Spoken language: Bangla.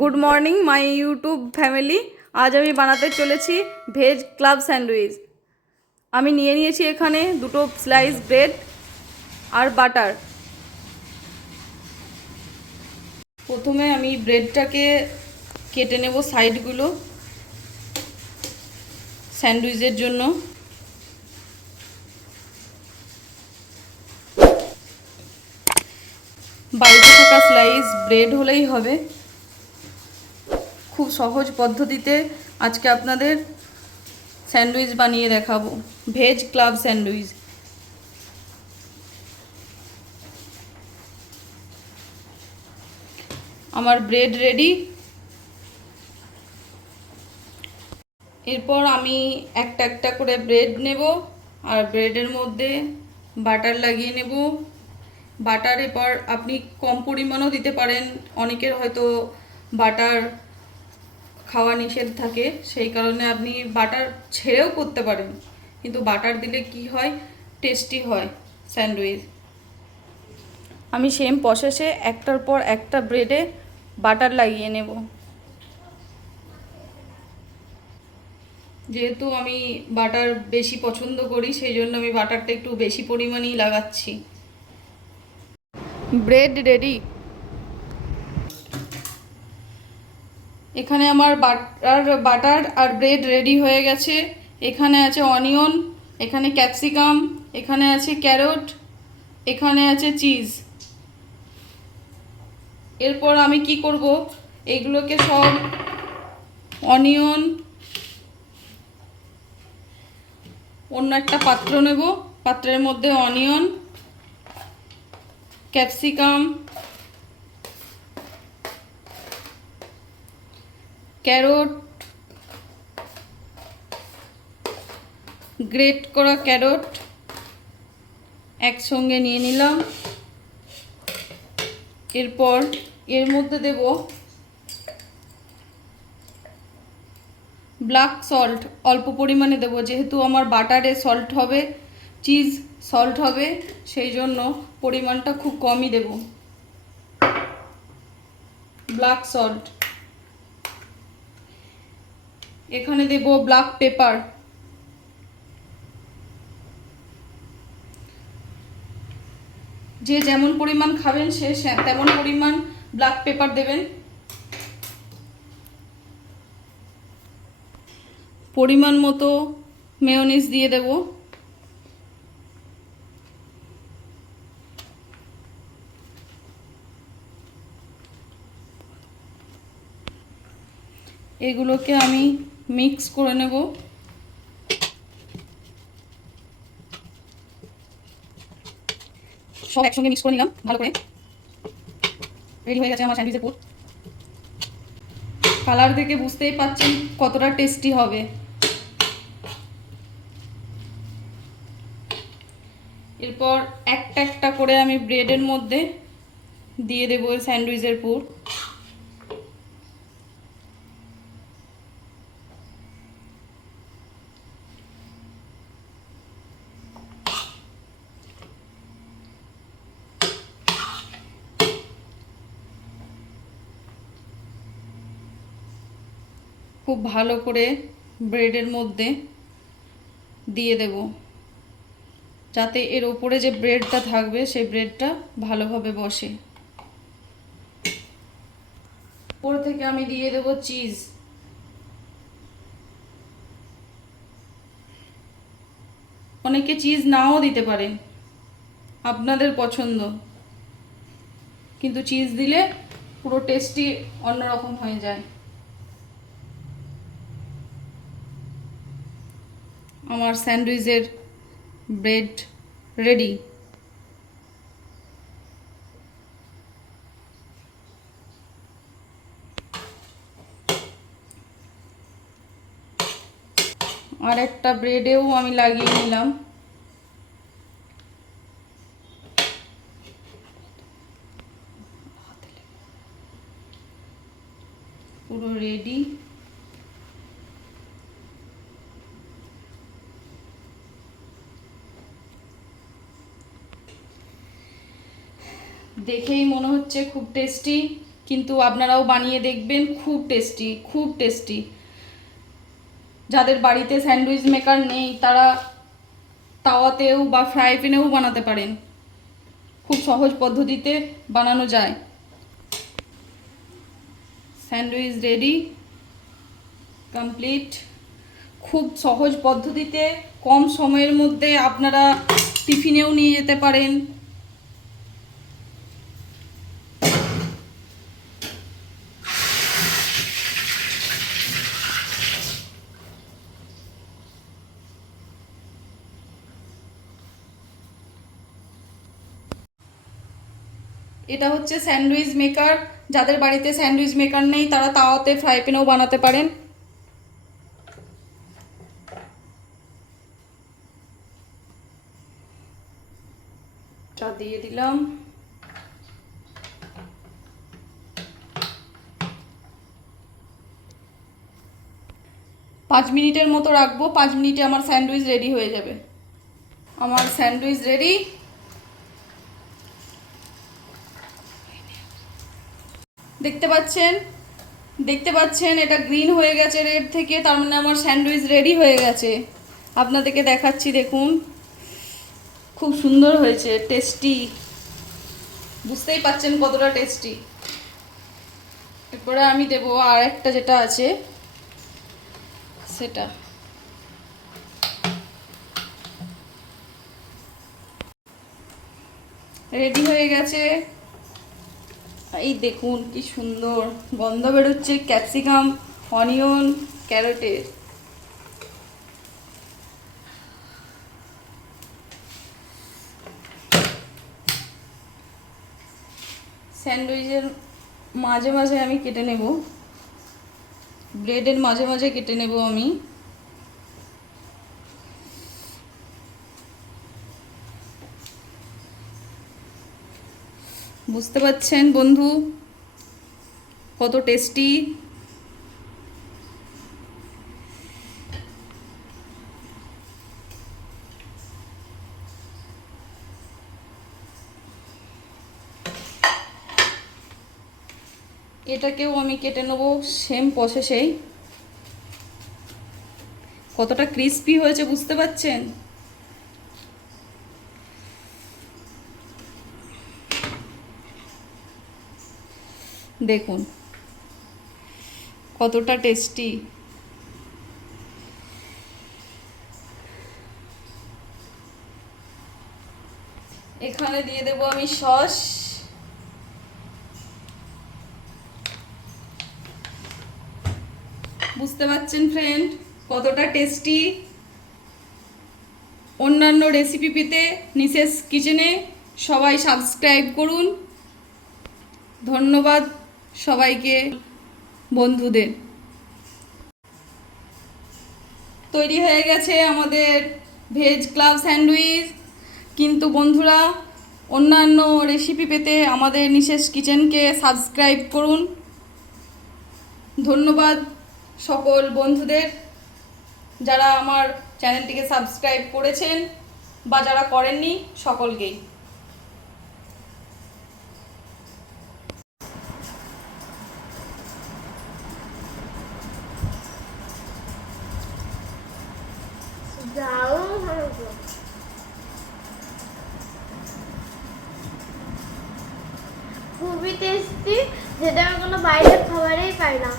Good morning my YouTube family. আজ আমি বানাতে চলেছি ভেজ ক্লাব স্যান্ডউইচ। আমি নিয়ে নিয়েছি এখানে দুটো স্লাইস ব্রেড আর বাটার। প্রথমে আমি ব্রেডটাকে কেটে নেব সাইডগুলো স্যান্ডউইচের জন্য। বাড়িতে থাকা স্লাইস ব্রেড হলেই হবে। খুব সহজ পদ্ধতিতে আজকে আপনাদের স্যান্ডউইচ বানিয়ে দেখাবো, ভেজ ক্লাব স্যান্ডউইচ। আমার ব্রেড রেডি। এরপর আমি একটা একটা করে ব্রেড নেব আর ব্রেডের মধ্যে বাটার লাগিয়ে নেব। বাটার এরপর আপনি কম পরিমাণও দিতে পারেন, অনেকের হয়তো বাটার খাওয়া নিষেধ থাকে, সেই কারণে আপনি বাটার ছেড়েও করতে পারেন, কিন্তু বাটার দিলে কি হয়, টেস্টি হয় স্যান্ডউইচ। আমি সেম প্রসেসে একটার পর একটা ব্রেডে বাটার লাগিয়ে নেব। যেহেতু আমি বাটার বেশি পছন্দ করি, সেই জন্য আমি বাটারটা একটু বেশি পরিমাণেই লাগাচ্ছি। Bread ready. এখানে আমার বাটার আর ব্রেড রেডি হয়ে গেছে। এখানে আছে অনিয়ন, এখানে ক্যাপসিকাম, এখানে আছে ক্যারট, এখানে আছে চিজ। এরপর আমি কি করব, এগুলোকে সব অনিয়ন অন্য একটা পাত্র নেব, পাত্রের মধ্যে অনিয়ন, ক্যাপসিকাম, ক্যারট, গ্রেট করা ক্যারট একসঙ্গে নিয়ে নিলাম। এরপর এর মধ্যে দেব ব্ল্যাক সল্ট, অল্প পরিমাণে দেব, যেহেতু আমার বাটারে সল্ট হবে, চিজ সল্ট হবে, সেই জন্য পরিমাণটা খুব কমই দেব। Black salt. এখানে দেব ব্ল্যাক পেপার। যে যেমন পরিমাণ খাবেন সে তেমন পরিমাণ ব্ল্যাক পেপার দেবেন। পরিমাণ মতো মেয়োনিজ দিয়ে দেব। এগুলোকে আমি মিক্স করে নেব। সব একসঙ্গে মিক্স করে নিলাম ভালো করে। রেডি হয়ে গেছে আমার স্যান্ডউইচের পুর। কালার দেখে বুঝতেই পাচ্ছেন কতটা টেস্টি হবে। এরপর একটা একটা করে আমি ব্রেডের মধ্যে দিয়ে দেবো ওই স্যান্ডউইচের পুর। খুব ভালো করে ব্রেডের মধ্যে দিয়ে দেব, যাতে এর ওপরে যে ব্রেডটা থাকবে সেই ব্রেডটা ভালোভাবে বসে। ওপর থেকে আমি দিয়ে দেব চিজ। অনেকে চিজ নাও দিতে পারেন, আপনাদের পছন্দ, কিন্তু চিজ দিলে পুরো টেস্টি অন্যরকম হয়ে যায়। আমার স্যান্ডউইচের ব্রেড রেডি। আর একটা ব্রেডেও আমি লাগিয়ে নিলাম। পুরো রেডি। দেখেই মনে হচ্ছে খুব টেস্টি। কিন্তু আপনারাও বানিয়ে দেখবেন, খুব টেস্টি, খুব টেস্টি। যাদের বাড়িতে স্যান্ডউইচ মেকার নেই তারা তাওয়াতেও বা ফ্রাই প্যানেও বানাতে পারেন, খুব সহজ পদ্ধতিতে বানানো যায়। Sandwich ready, complete. খুব সহজ পদ্ধতিতে কম সময়ের মধ্যে আপনারা টিফিনেও নিয়ে যেতে পারেন। এটা হচ্ছে স্যান্ডউইচ মেকার। যাদের বাড়িতে স্যান্ডউইচ মেকার নেই তারা তাওয়াতে ফ্রাই প্যানেও বানাতে পারেন। টা দিয়ে দিলাম। পাঁচ মিনিটের মতো রাখবো, 5 মিনিটে আমার স্যান্ডউইচ রেডি হয়ে যাবে। আমার স্যান্ডউইচ রেডি। দেখতে পাচ্ছেন এটা গ্রিন হয়ে গেছে রেড থেকে, তার মানে আমার স্যান্ডউইচ রেডি হয়ে গেছে। আপনাদেরকে দেখাচ্ছি, দেখুন খুব সুন্দর হয়েছে, টেস্টি। বুঝতেই পাচ্ছেন কতটা টেস্টি। এরপরে আমি দেবো আর একটা যেটা আছে সেটা। রেডি হয়ে গেছে। এই দেখুন কি সুন্দর গন্ধ বেরোচ্ছে ক্যাপসিকাম, অনিয়ন, ক্যারটের। স্যান্ডউইচের মাঝে মাঝে আমি কেটে নেব, ব্রেডের মাঝে মাঝে কেটে নেব আমি। বুঝতে পাচ্ছেন বন্ধু কত টেস্টি। এটাকেও আমি কেটে নেব সেম প্রসেসেই। কতটা ক্রিস্পি হয়েছে বুঝতে পাচ্ছেন। দেখুন কতটা টেস্টি। এখানে দিয়ে দেব আমি সস। বুঝতে পাচ্ছেন ফ্রেন্ড কতটা টেস্টি। অন্যান্য রেসিপি পেতে নিশেষ কিচেনে সবাই সাবস্ক্রাইব করুন। ধন্যবাদ সবাইকে, বন্ধুদের। তৈরি হয়ে গেছে আমাদের ভেজ ক্লাব স্যান্ডউইচ। কিন্তু বন্ধুরা অন্যান্য রেসিপি পেতে আমাদের নিশেষ কিচেনকে সাবস্ক্রাইব করুন। ধন্যবাদ সকল বন্ধুদের যারা আমার চ্যানেলটিকে সাবস্ক্রাইব করেছেন বা যারা করেননি সকলকেই। খুবই টেস্টি, যেটা আমি কোনো বাইরের খাবারেই পাই না।